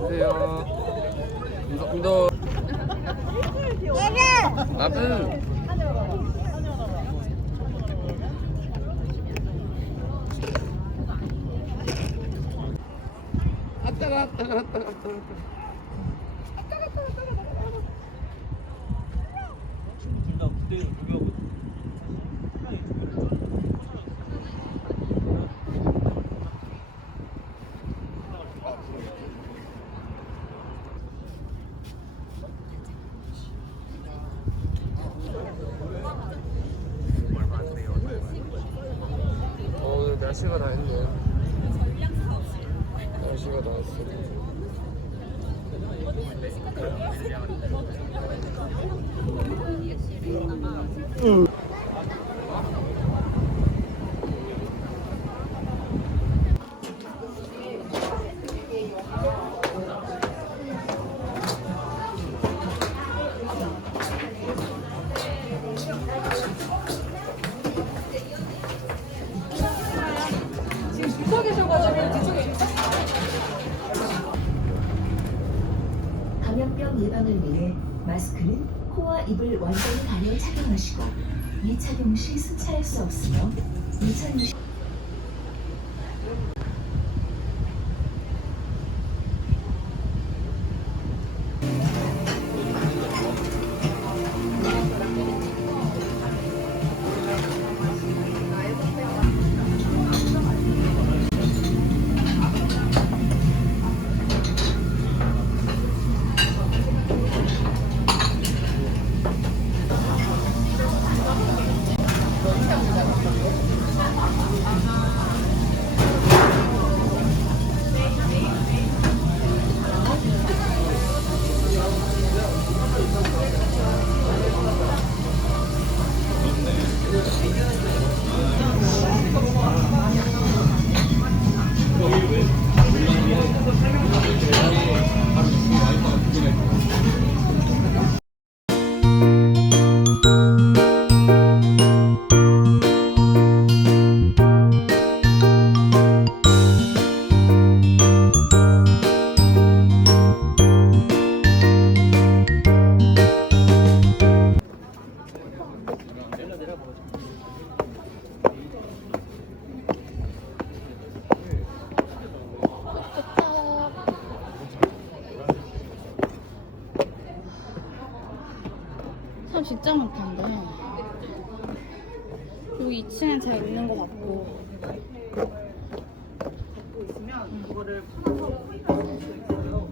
주세요. 운동. 아빠. 아따가 아따가 아따가 아따가. 글씨가 나왔어. 응. 착용하시고 이 착용 시 수차할 수 없으며 2020 거 진짜 많던데. 여기 2층에 잘 있는 거 같고. 갖고 있으면 그거를 편하서 코인을 할수 있어요.